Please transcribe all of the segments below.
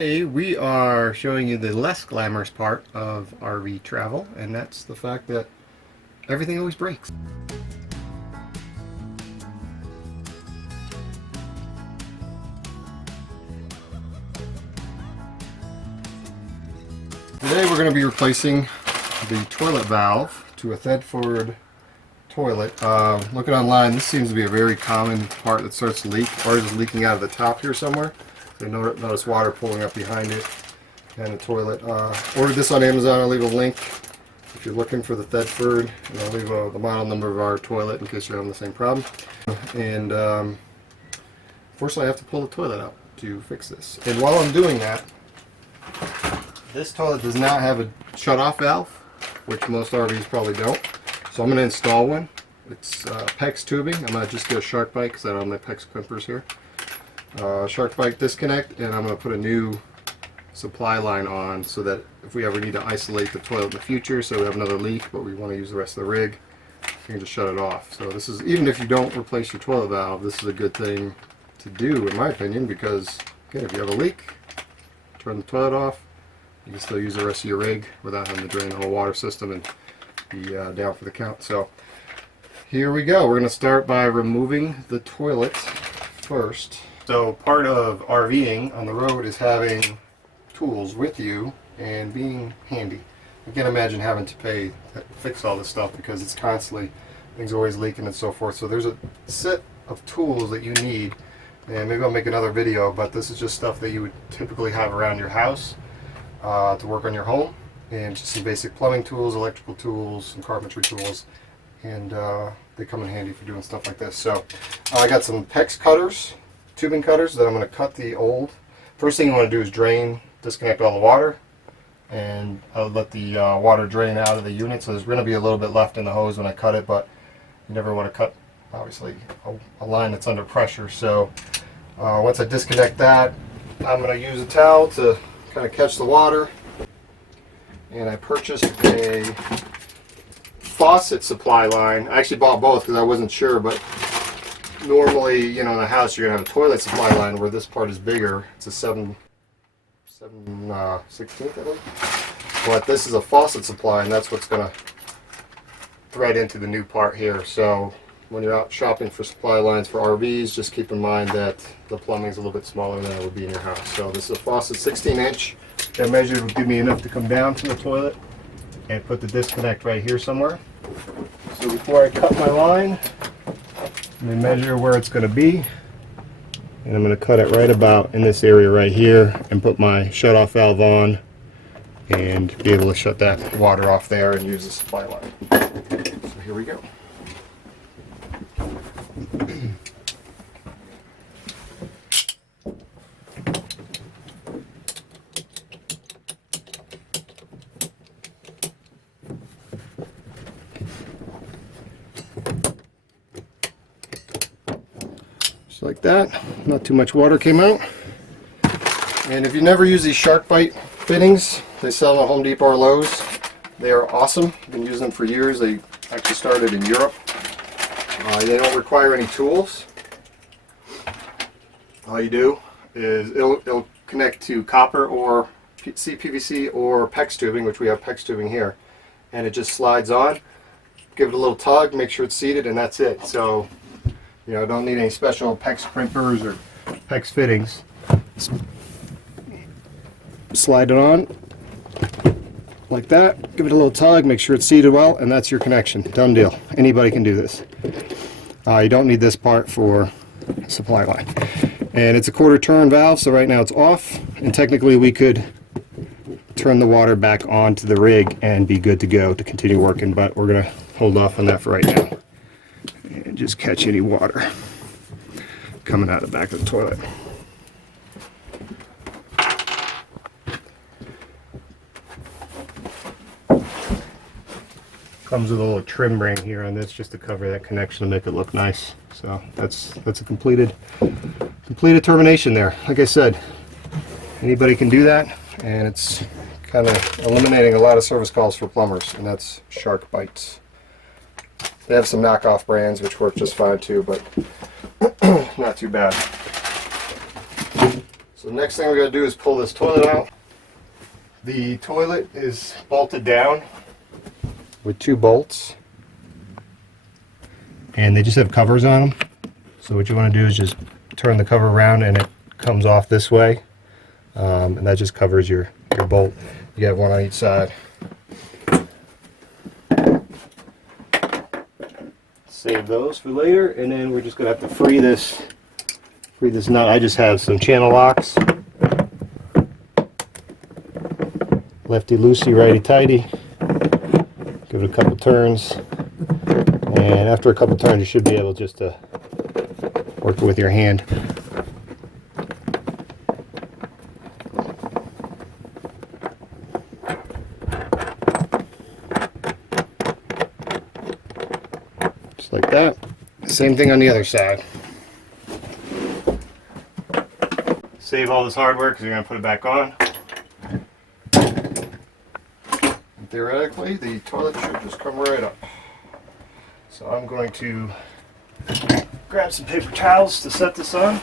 Today we are showing you the less glamorous part of RV travel, and that's the fact that everything always breaks. Today we're going to be replacing the toilet valve to a Thedford toilet. Looking online, this seems to be a very common part that starts to leak. Ours is leaking out of the top here somewhere. So notice water pulling up behind it and the toilet. Ordered this on Amazon. I'll leave a link if you're looking for the Thedford, and I'll leave the model number of our toilet in case you're having the same problem. And fortunately I have to pull the toilet out to fix this. And while I'm doing that, this toilet does not have a shut-off valve, which most RVs probably don't. So I'm going to install one. It's PEX tubing. I'm going to just get a shark bite because I don't have my PEX crimpers here. Shark bite disconnect, and I'm going to put a new supply line on so that if we ever need to isolate the toilet in the future, so we have another leak but we want to use the rest of the rig, you can just shut it off. So this is, even if you don't replace your toilet valve, this is a good thing to do in my opinion, because again, if you have a leak, turn the toilet off, you can still use the rest of your rig without having to drain the whole water system and be down for the count. So here we go. We're going to start by removing the toilet first. So part of RVing on the road is having tools with you and being handy. I can't imagine having to fix all this stuff because it's constantly, things are always leaking and so forth. So there's a set of tools that you need, and maybe I'll make another video, but this is just stuff that you would typically have around your house to work on your home, and just some basic plumbing tools, electrical tools, some carpentry tools, and they come in handy for doing stuff like this. So I got some PEX cutters, tubing cutters, that I'm going to cut the old. First thing you want to do is drain, disconnect all the water, and I'll let the water drain out of the unit. So there's going to be a little bit left in the hose when I cut it, but you never want to cut, obviously, a line that's under pressure. So once I disconnect that, I'm going to use a towel to kind of catch the water. And I purchased a faucet supply line. I actually bought both because I wasn't sure, but normally, you know, in the house you're gonna have a toilet supply line where this part is bigger. It's a 7/16, I believe. But this is a faucet supply, and that's what's gonna thread into the new part here. So when you're out shopping for supply lines for RVs, just keep in mind that the plumbing is a little bit smaller than it would be in your house. So this is a faucet 16-inch. That measure would give me enough to come down to the toilet and put the disconnect right here somewhere. So before I cut my line, let me measure where it's going to be, and I'm going to cut it right about in this area right here and put my shut-off valve on and be able to shut that water off there and use the supply line. So here we go. Just like that. Not too much water came out. And if you never use these shark bite fittings, they sell them at Home Depot or Lowe's. They are awesome. I've been using them for years. They actually started in Europe. They don't require any tools. All you do is it'll connect to copper or CPVC or PEX tubing, which we have PEX tubing here, and it just slides on. Give it a little tug, make sure it's seated, and that's it. So, you know, don't need any special PEX crimpers or PEX fittings. Slide it on like that, give it a little tug, make sure it's seated well, and that's your connection. Done deal. Anybody can do this. You don't need this part for supply line. And it's a quarter turn valve, so right now it's off, and technically we could turn the water back onto the rig and be good to go to continue working, but we're going to hold off on that for right now and just catch any water coming out of the back of the toilet. Comes with a little trim ring here on this just to cover that connection to make it look nice. So that's a completed termination there. Like I said, anybody can do that, and it's kind of eliminating a lot of service calls for plumbers, and that's shark bites. They have some knockoff brands which work just fine too, but not too bad. So So the next thing we're going to do is pull this toilet out. The toilet is bolted down with 2 bolts, and they just have covers on them. So what you want to do is just turn the cover around and it comes off this way, and that just covers your bolt. You got one on each side. Save those for later, and then we're just going to have to free this nut. I just have some channel locks. Lefty loosey, righty tighty. Give it a couple turns, and after a couple turns you should be able just to work it with your hand. Just like that. Same thing on the other side. Save all this hardware because you're going to put it back on. And theoretically, the toilet should just come right up. So I'm going to grab some paper towels to set this on.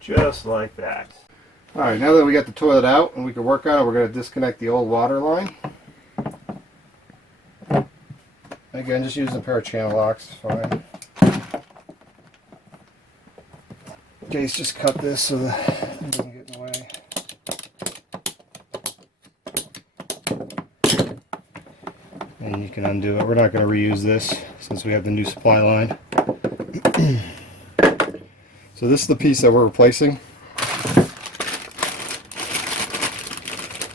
Just like that. Alright, now that we got the toilet out and we can work on it, we're going to disconnect the old water line. Again, just using a pair of channel locks is fine. Case, just cut this so that it doesn't get in the way. And you can undo it. We're not going to reuse this since we have the new supply line. So this is the piece that we're replacing.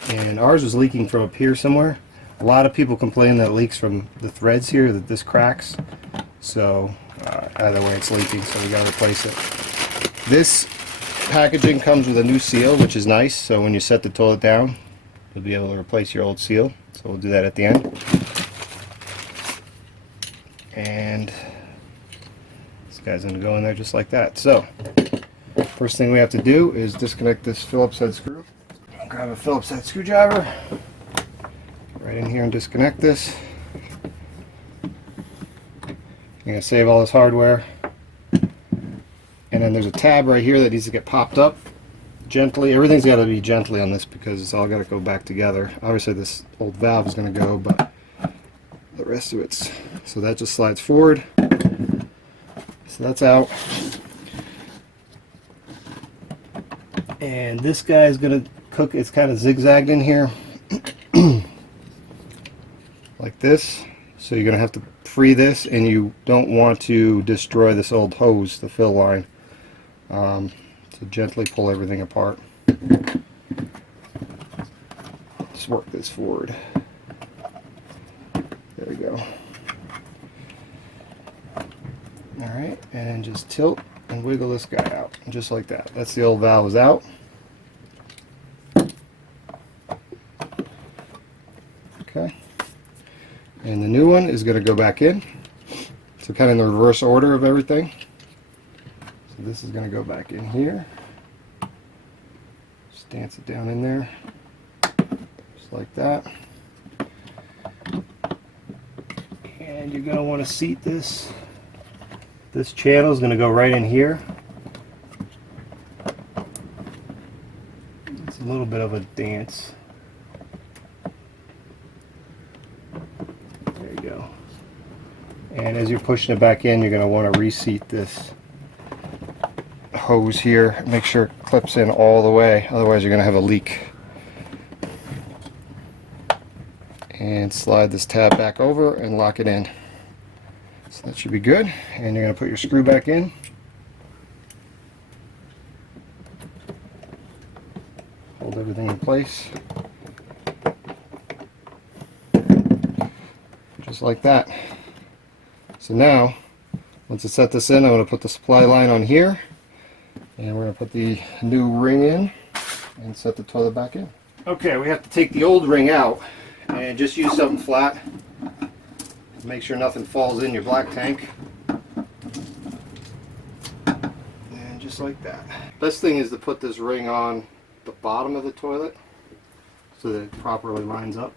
And ours was leaking from up here somewhere. A lot of people complain that it leaks from the threads here, that this cracks. So either way it's leaking, so we got to replace it. This packaging comes with a new seal, which is nice. So when you set the toilet down, you'll be able to replace your old seal. So we'll do that at the end. And this guy's going to go in there just like that. So first thing we have to do is disconnect this Phillips head screw. Grab a Phillips head screwdriver. Right in here and disconnect this. You're going to save all this hardware. And then there's a tab right here that needs to get popped up gently. Everything's got to be gently on this because it's all got to go back together. Obviously this old valve is going to go, but the rest of it's... So that just slides forward. So that's out. And this guy is going to cook. It's kind of zigzagged in here. Like this. So you're going to have to free this, and you don't want to destroy this old hose, the fill line. So gently pull everything apart. Just work this forward. There we go. Alright, and just tilt and wiggle this guy out, just like that. That's the old valve is out. Okay. And the new one is going to go back in. So kind of in the reverse order of everything. So this is going to go back in here. Just dance it down in there. Just like that. And you're going to want to seat this. This channel is going to go right in here. It's a little bit of a dance. There you go. And as you're pushing it back in, you're going to want to reseat this hose here. Make sure it clips in all the way, otherwise you're going to have a leak. And slide this tab back over and lock it in. So that should be good. And you're going to put your screw back in. Hold everything in place. Just like that. So now, once I set this in, I'm going to put the supply line on here. And we're going to put the new ring in and set the toilet back in. Okay, we have to take the old ring out and just use something flat. Make sure nothing falls in your black tank. And just like that. Best thing is to put this ring on the bottom of the toilet so that it properly lines up.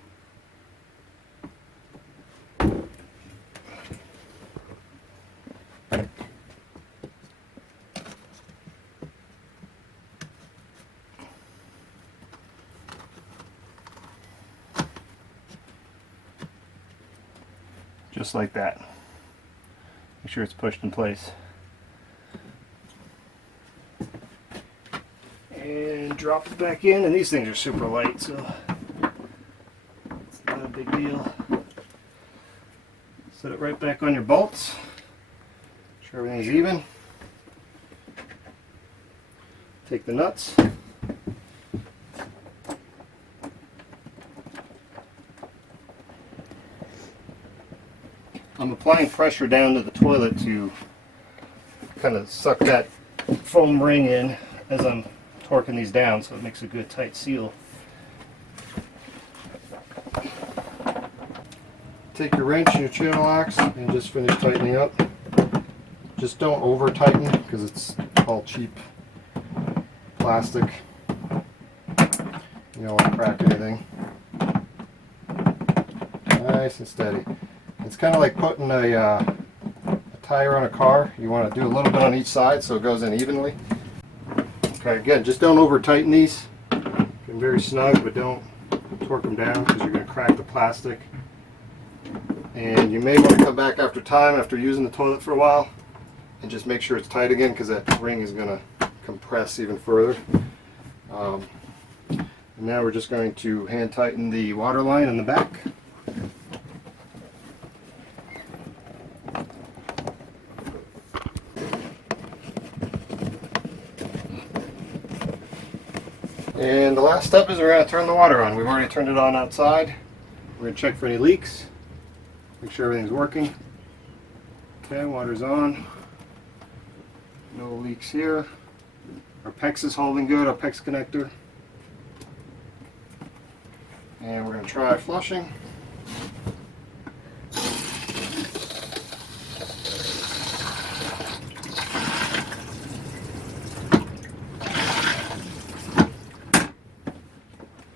just like that. Make sure it's pushed in place. And drop it back in, and these things are super light, so it's not a big deal. Set it right back on your bolts. Make sure everything's even. Take the nuts. I'm applying pressure down to the toilet to kind of suck that foam ring in as I'm torquing these down, so it makes a good tight seal. Take your wrench and your channel locks and just finish tightening up. Just don't over tighten because it's all cheap plastic. You don't want to crack anything. Nice and steady. It's kind of like putting a tire on a car. You want to do a little bit on each side so it goes in evenly. Okay, again, just don't over tighten these. Get them very snug, but don't torque them down because you're going to crack the plastic. And you may want to come back after time, after using the toilet for a while, and just make sure it's tight again because that ring is going to compress even further. And now we're just going to hand tighten the water line in the back. And the last step is we're going to turn the water on. We've already turned it on outside. We're going to check for any leaks. Make sure everything's working. Okay, water's on. No leaks here. Our PEX is holding good, our PEX connector. And we're going to try flushing.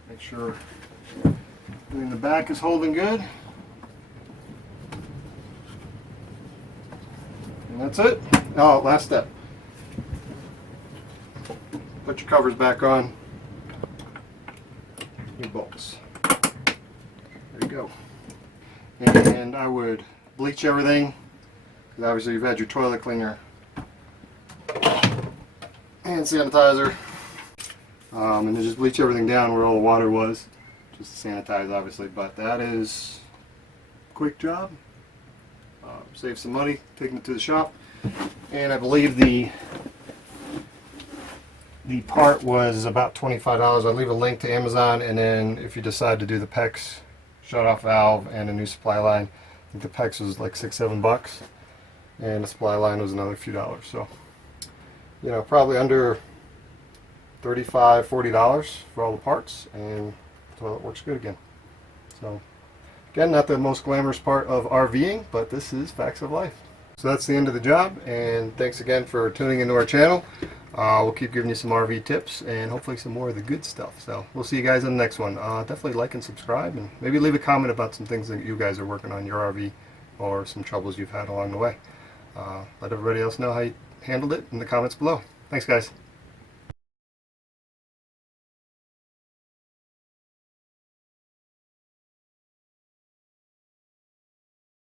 Make sure everything in the back is holding good. And that's it. Oh, last step. Put your covers back on. Your bolts. There you go. And I would bleach everything, because obviously you've had your toilet cleaner, hand sanitizer, and then just bleach everything down where all the water was, just to sanitize obviously. But that is a quick job. Save some money taking it to the shop, and I believe the part was about $25. I'll leave a link to Amazon, and then if you decide to do the PEX shut-off valve and a new supply line, I think the PEX was like $6-7, and the supply line was another few dollars. So, you know, probably under $35-40 for all the parts, and the toilet works good again. So, again, not the most glamorous part of RVing, but this is facts of life. So that's the end of the job, and thanks again for tuning into our channel. We'll keep giving you some RV tips and hopefully some more of the good stuff. So we'll see you guys in the next one. Definitely like and subscribe, and maybe leave a comment about some things that you guys are working on your RV or some troubles you've had along the way. Let everybody else know how you handled it in the comments below. Thanks, guys.